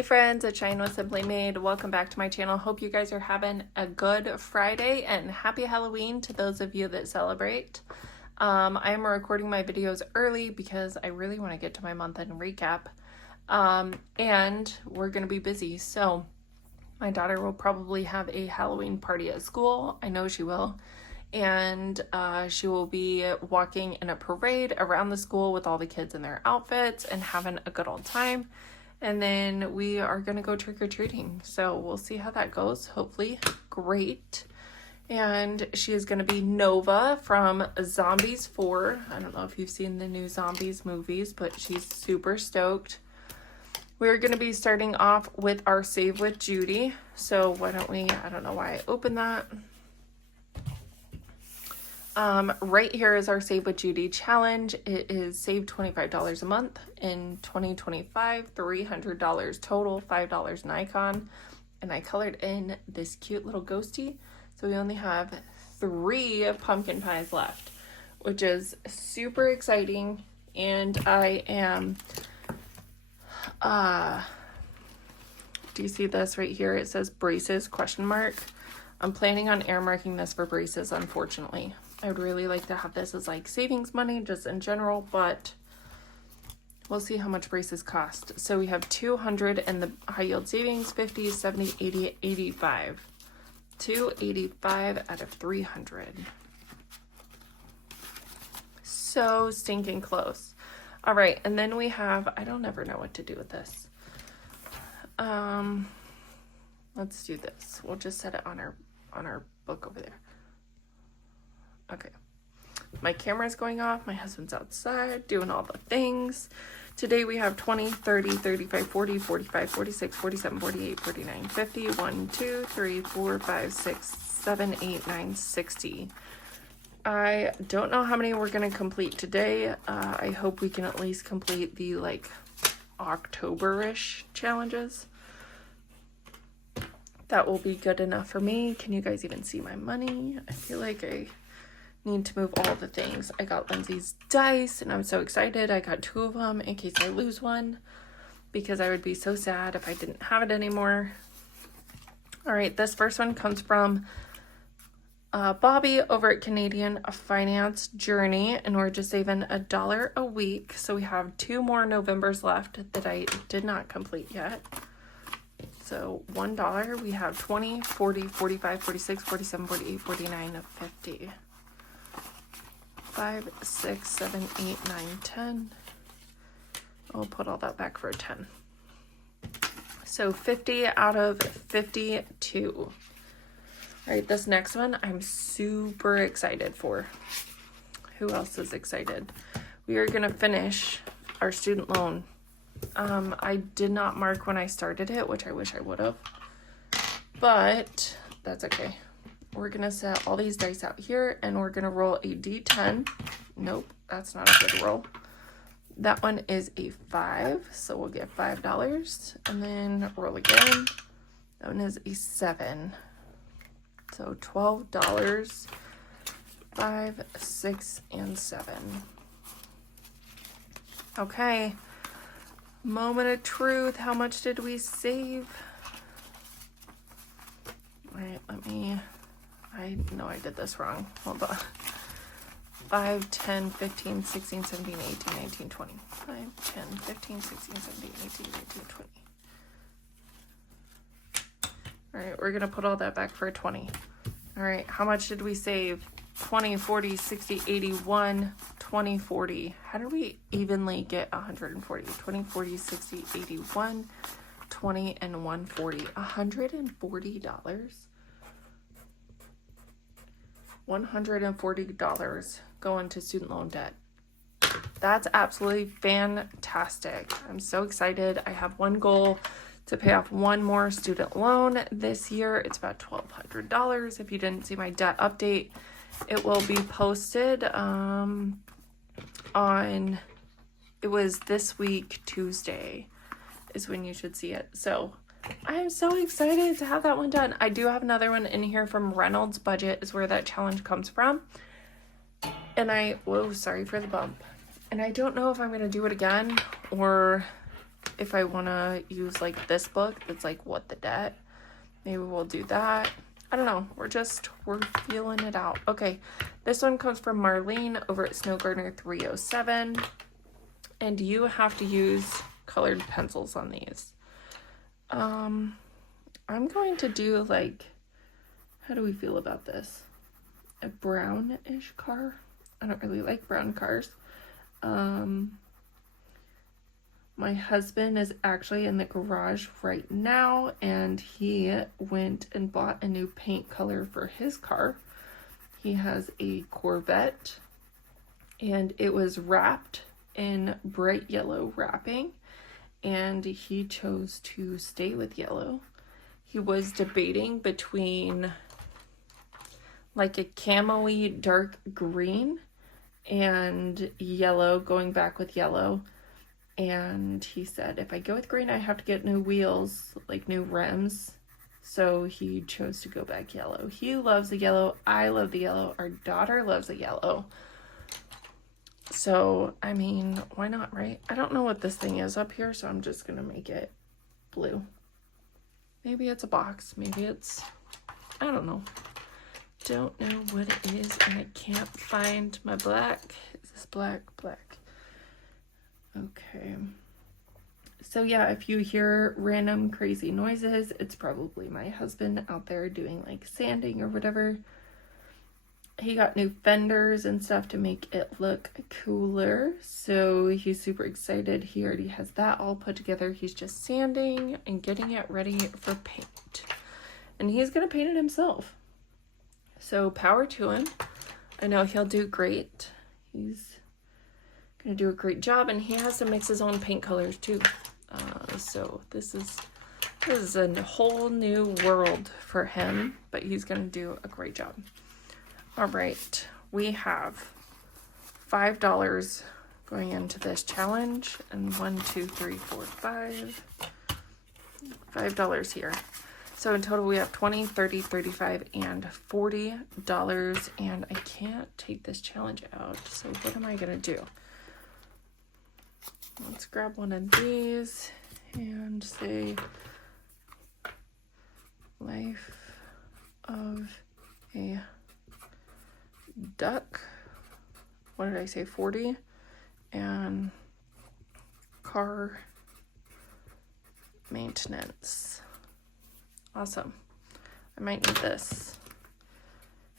Hey friends, it's Shine with Simply Made. Welcome back to my channel. Hope you guys are having a good Friday and happy Halloween to those of you that celebrate. I am recording my videos early because I really want to get to my month-end recap. And we're going to be busy. So my daughter will probably have a Halloween party at school. I know she will. And she will be walking in a parade around the school with all the kids in their outfits and having a good old time. And then we are going to go trick-or-treating. So we'll see how that goes. Hopefully great. And she is going to be Nova from Zombies 4. I don't know if you've seen the new Zombies movies, but she's super stoked. We're going to be starting off with our Save with Judy. So why don't we, I don't know why I opened that. Right here is our Save with Judy challenge. It is save $25 a month in 2025, $300 total, $5 an icon. And I colored in this cute little ghosty. So we only have 3 pumpkin pies left, which is super exciting. And I am, do you see this right here? It says braces, question mark. I'm planning on air marking this for braces, unfortunately. I would really like to have this as like savings money just in general, but we'll see how much braces cost. So we have 200 in the high yield savings, 50, 70, 80, 85. 285 out of 300. So stinking close. All right, and then we have, I don't ever know what to do with this. Let's do this. We'll just set it on our book over there. Okay, my camera's going off, my husband's outside doing all the things. Today we have 20, 30, 35, 40, 45, 46, 47, 48, 49, 50, 1, 2, 3, 4, 5, 6, 7, 8, 9, 60. I don't know how many we're going to complete today. I hope we can at least complete the like October-ish challenges. That will be good enough for me. Can you guys even see my money? I feel like I need to move all the things. I got Lindsay's dice and I'm so excited. I got 2 of them in case I lose one because I would be so sad if I didn't have it anymore. All right, this first one comes from Bobby over at Canadian Finance Journey, and we're just saving $1 a week. So we have 2 more Novembers left that I did not complete yet. So $1, we have 20, 40, 45, 46, 47, 48, 49, 50. 5, 6, 7, 8, 9, 10. I'll put all that back for a 10. So 50 out of 52. All right, this next one I'm super excited for. Who else is excited? We are going to finish our student loan. I did not mark when I started it, which I wish I would have. But that's okay. We're going to set all these dice out here and we're going to roll a D10. Nope, that's not a good roll. That one is a 5, so we'll get $5. And then roll again. That one is a 7. So $12. 5, 6, and 7. Okay. Moment of truth. How much did we save? All right, I know I did this wrong. Hold on. 5, 10, 15, 16, 17, 18, 19, 20. 5, 10, 15, 16, 17, 18, 19, 20. All right, we're going to put all that back for a 20. All right, how much did we save? 20, 40, 60, 81, 20, 40. How did we evenly get 140? 20, 40, 60, 81, 20, and 140. $140? $140 going to student loan debt. That's absolutely fantastic. I'm so excited. I have one goal to pay off one more student loan this year. It's about $1,200. If you didn't see my debt update, it will be posted it was this week, Tuesday is when you should see it. So I'm so excited to have that one done. I do have another one in here from Reynolds Budget is where that challenge comes from. And whoa, sorry for the bump. And I don't know if I'm going to do it again or if I want to use like this book that's like What the Debt. Maybe we'll do that. I don't know. We're feeling it out. Okay, this one comes from Marlene over at Snow Gardener 307. And you have to use colored pencils on these. I'm going to do like, how do we feel about this? A brownish car. I don't really like brown cars. My husband is actually in the garage right now, and he went and bought a new paint color for his car. He has a Corvette, and it was wrapped in bright yellow wrapping, and he chose to stay with yellow. He was debating between like a camo-y dark green and yellow, going back with yellow. And he said, if I go with green, I have to get new wheels, like new rims. So he chose to go back yellow. He loves the yellow. I love the yellow. Our daughter loves the yellow. So, I mean, why not, right? I don't know what this thing is up here, so I'm just going to make it blue. Maybe it's a box. Maybe it's, I don't know. Don't know what it is, and I can't find my black. Is this black? Black. Okay. So yeah, if you hear random crazy noises, it's probably my husband out there doing like sanding or whatever. He got new fenders and stuff to make it look cooler. So he's super excited. He already has that all put together. He's just sanding and getting it ready for paint. And he's going to paint it himself. So power to him. I know he'll do great. He's going to do a great job. And he has to mix his own paint colors too. So this is a whole new world for him. But he's going to do a great job. All right, we have $5 going into this challenge, and $5 here. So in total we have $20, $30, $35, and $40, and I can't take this challenge out. So what am I gonna do? Let's grab one of these and say Life of a Duck. What did I say? 40. And car maintenance. Awesome. I might need this.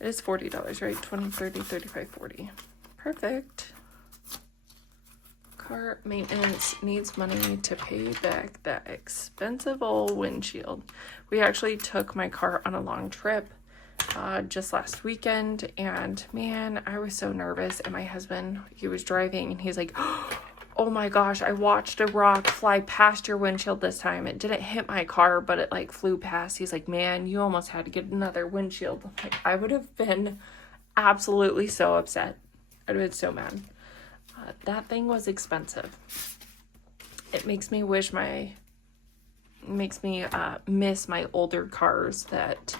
It is $40, right? 20, 30, 35, 40. Perfect. Car maintenance needs money to pay back that expensive old windshield. We actually took my car on a long trip just last weekend, and man, I was so nervous. And my husband, he was driving, and he's like, oh my gosh, I watched a rock fly past your windshield this time. It didn't hit my car, but it like flew past. He's like, man, you almost had to get another windshield. Like, I would have been absolutely so upset. I'd have been so mad. That thing was expensive. It makes me miss my older cars that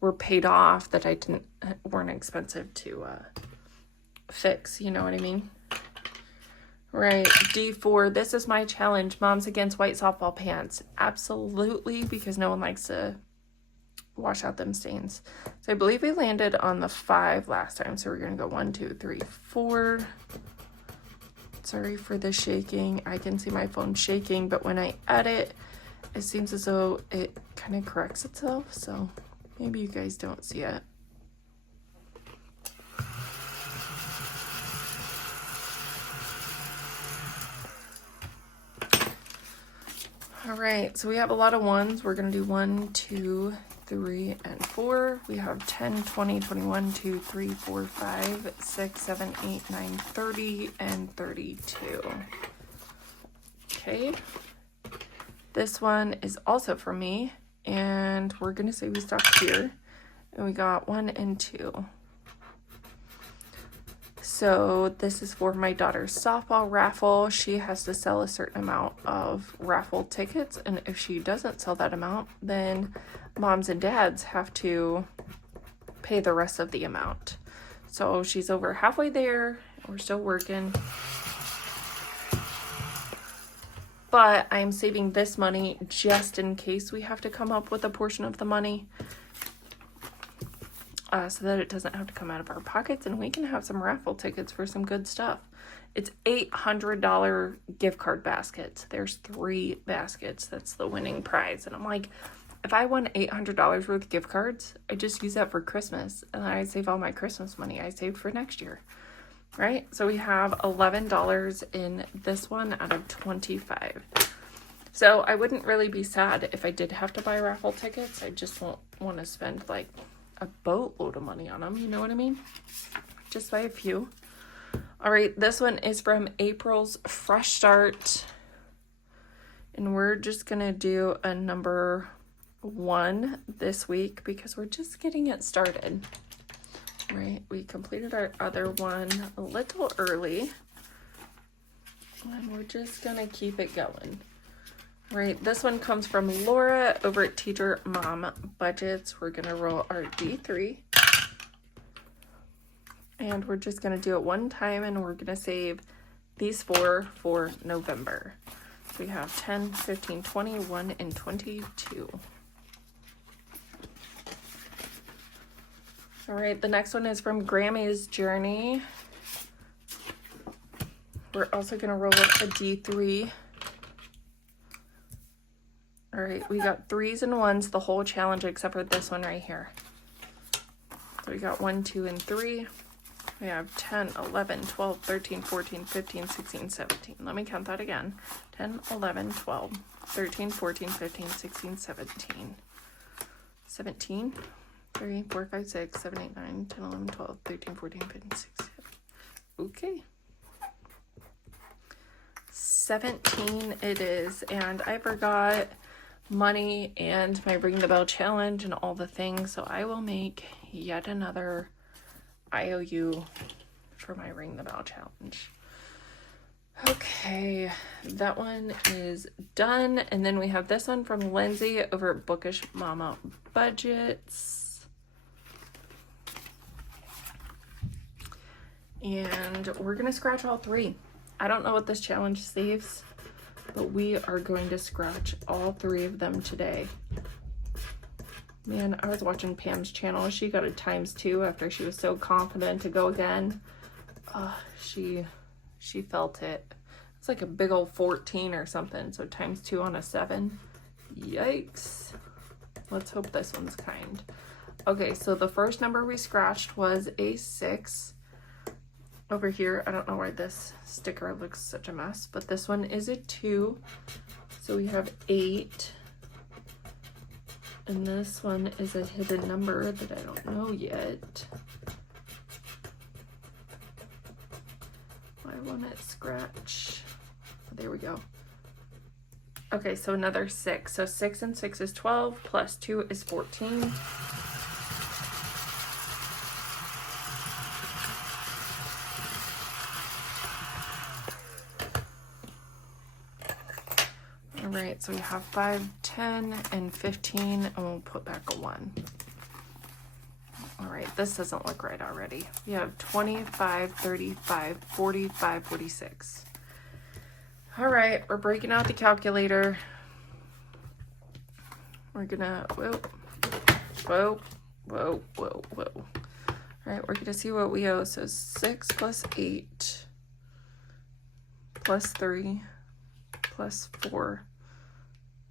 were paid off, that weren't expensive to fix, you know what I mean? Right, D4, this is my challenge. Moms against white softball pants. Absolutely, because no one likes to wash out them stains. So I believe we landed on the 5 last time, so we're gonna go 1, 2, 3, 4. Sorry for the shaking. I can see my phone shaking, but when I edit, it seems as though it kind of corrects itself, so maybe you guys don't see it. All right, so we have a lot of ones. We're gonna do 1, 2, 3, and 4. We have 10, 20, 21, 2, 3, 4, 5, 6, 7, 8, 9, 30, and 32. Okay. This one is also for me, and we're gonna say we stopped here, and we got 1 and 2. So this is for my daughter's softball raffle. She has to sell a certain amount of raffle tickets, and if she doesn't sell that amount, then moms and dads have to pay the rest of the amount. So she's over halfway there. We're still working. but I'm saving this money just in case we have to come up with a portion of the money, so that it doesn't have to come out of our pockets and we can have some raffle tickets for some good stuff. It's $800 gift card baskets. There's 3 baskets. That's the winning prize. And I'm like, if I won $800 worth of gift cards, I just use that for Christmas, and then I save all my Christmas money I saved for next year, right? So we have $11 in this one out of 25. So I wouldn't really be sad if I did have to buy raffle tickets. I just won't want to spend like a boatload of money on them. You know what I mean? Just buy a few. All right, this one is from April's Fresh Start, and we're just gonna do a number 1 this week because we're just getting it started, right? We completed our other one a little early, and we're just gonna keep it going, right? This one comes from Laura over at Teacher Mom Budgets. We're gonna roll our D3, and we're just gonna do it one time, and we're gonna save these 4 for November. So we have 10, 15, 20, 1, and 22. All right, the next one is from Grammy's Journey. We're also gonna roll a D3. All right, we got 3s and 1s the whole challenge except for this one right here. So we got 1, 2, and 3. We have 10, 11, 12, 13, 14, 15, 16, 17. Let me count that again. 10, 11, 12, 13, 14, 15, 16, 17. 17. 3, 4, 5, 6, 7, 8, 9, 10, 11, 12, 13, 14, 15, 16, 17. Okay. 17 it is. And I forgot money and my Ring the Bell challenge and all the things. So I will make yet another IOU for my Ring the Bell challenge. Okay, that one is done. And then we have this one from Lindsay over at Bookish Mama Budgets. And we're gonna scratch all 3. I don't know what this challenge saves, but we are going to scratch all 3 of them today. Man, I was watching Pam's channel. She got a ×2 after she was so confident to go again. She felt it. It's like a big old 14 or something. So ×2 on a 7. Yikes. Let's hope this one's kind. Okay, so the first number we scratched was a 6. Over here, I don't know why this sticker looks such a mess, but this one is a 2. So we have 8. And this one is a hidden number that I don't know yet. Why won't it scratch? There we go. Okay, so another 6. So 6 and 6 is 12, plus 2 is 14. All right, so we have 5, 10, and 15, and we'll put back a 1. All right, this doesn't look right already. We have 25, 35, 45, 46. All right, we're breaking out the calculator. We're gonna, whoa, whoa, whoa, whoa, whoa. All right, we're gonna see what we owe. So 6 plus 8 plus 3 plus 4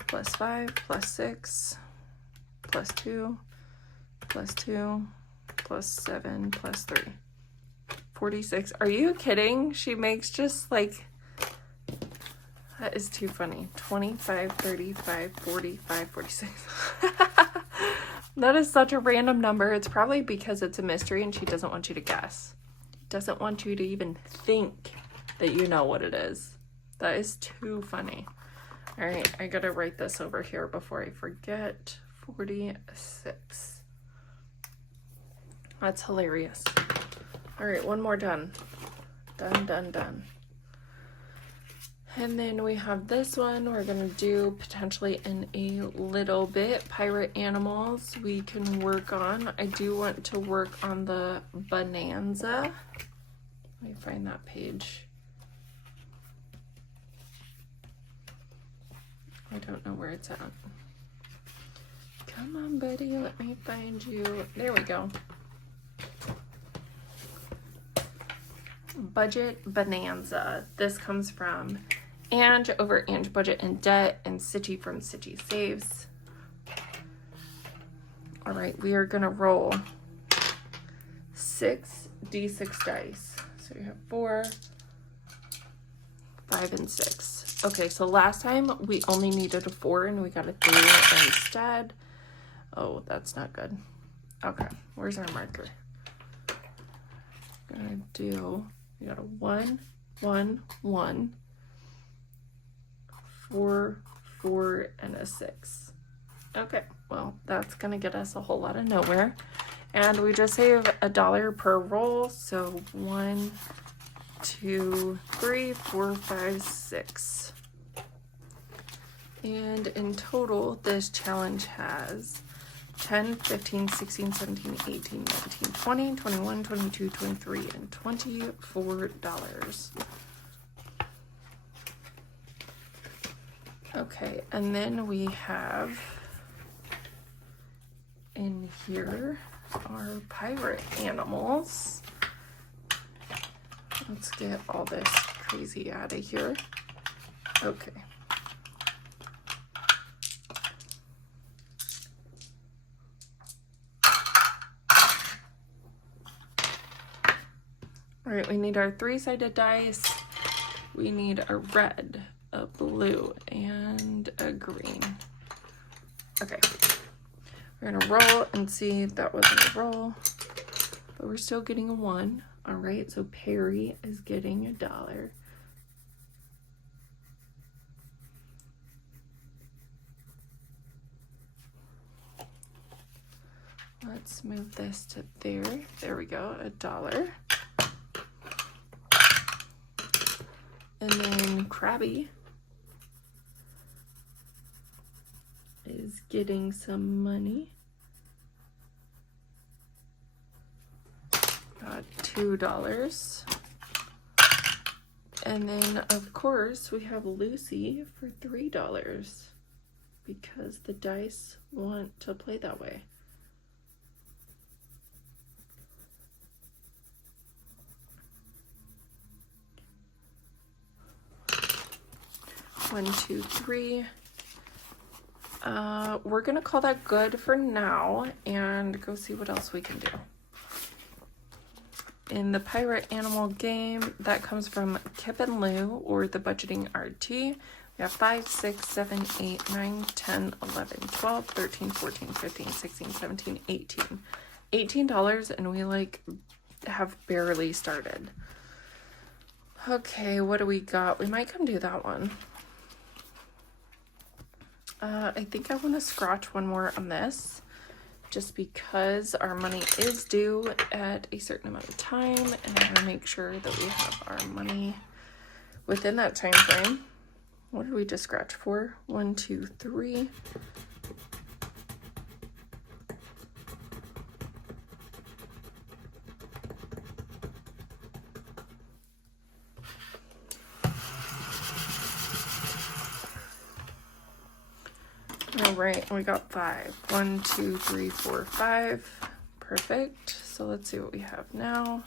plus 5 plus 6 plus 2 plus 2 plus 7 plus 3. 46. Are you kidding? She makes just like, that is too funny. 25, 35, 45, 46. That is such a random number. It's probably because it's a mystery and she doesn't want you to guess. Doesn't want you to even think that you know what it is. That is too funny. All right, I gotta write this over here before I forget. 46. That's hilarious. All right, one more done. Done, done, done. And then we have this one we're gonna do potentially in a little bit. Pirate animals we can work on. I do want to work on the Bonanza. Let me find that page. I don't know where it's at. Come on, buddy, let me find you. There we go. Budget Bonanza. This comes from Ange over Ange Budget and Debt and City from City Saves. All right, we are gonna roll 6 D6 dice. So you have 4, 5, and 6. Okay, so last time we only needed a 4 and we got a 3 instead. Oh, that's not good. Okay, where's our marker? Gonna do, we got a 1, 1, 1, 4, 4, and a 6. Okay, well, that's gonna get us a whole lot of nowhere. And we just save $1 per roll. So 1, 2, 3, 4, 5, 6. And in total, this challenge has 10, 15, 16, 17, 18, 19, 20, 21, 22, 23, and $24. Okay, and then we have in here our pirate animals. Let's get all this crazy out of here. Okay. All right, we need our 3-sided dice. We need a red, a blue, and a green. Okay. We're gonna roll and see if that wasn't a roll, but we're still getting a 1. All right, so Perry is getting $1. Let's move this to there. There we go, $1. And then Krabby is getting some money. Got $2. And then, of course, we have Lucy for $3 because the dice want to play that way. One, two, three. We're gonna call that good for now and go see what else we can do. In the pirate animal game, that comes from Kip and Lou, or the Budgeting RT. We have 5, 6, 7, 8, 9, 10, 11, 12, 13, 14, 15, 16, 17, 18. $18, and we like have barely started. Okay, what do we got? We might come do that one. I think I want to scratch one more on this just because our money is due at a certain amount of time, and I want to make sure that we have our money within that time frame. What did we just scratch for? 1, 2, 3. All right, we got 5. 1, 2, 3, 4, 5. Perfect. So let's see what we have now.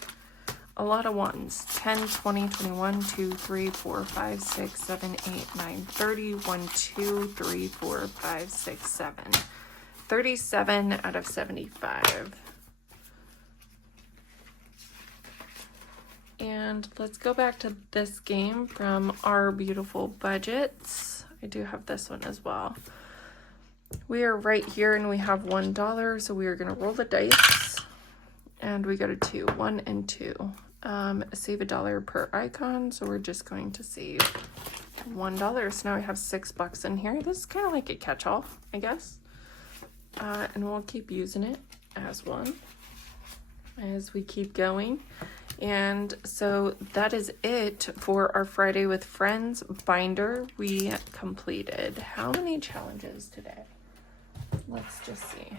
A lot of 1s. 10, 20, 21, 2, 3, 4, 5, 6, 7, 8, 9, 30. 1, 2, 3, 4, 5, 6, 7. 37 out of 75. And let's go back to this game from our beautiful budgets. I do have this one as well. We are right here and we have $1, so we are going to roll the dice. And we got a 2. 1 and 2. Save $1 per icon, so we're just going to save $1. So now we have $6 in here. This is kind of like a catch-all, I guess. And we'll keep using it as one as we keep going. And so that is it for our Friday with Friends binder. We completed how many challenges today? Let's just see.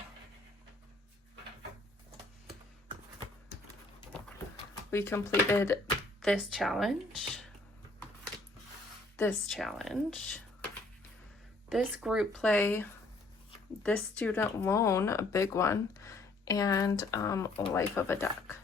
We completed this challenge, this group play, this student loan, a big one, and Life of a Duck.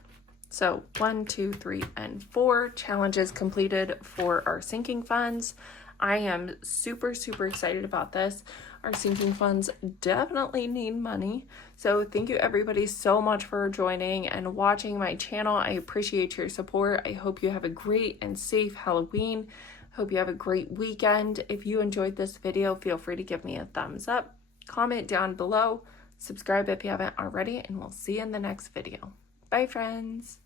So 1, 2, 3, and 4 challenges completed for our sinking funds. I am super excited about this. Our sinking funds definitely need money. So thank you everybody so much for joining and watching my channel. I appreciate your support. I hope you have a great and safe Halloween. Hope you have a great weekend. If you enjoyed this video, feel free to give me a thumbs up, comment down below, subscribe if you haven't already, and we'll see you in the next video. Bye, friends.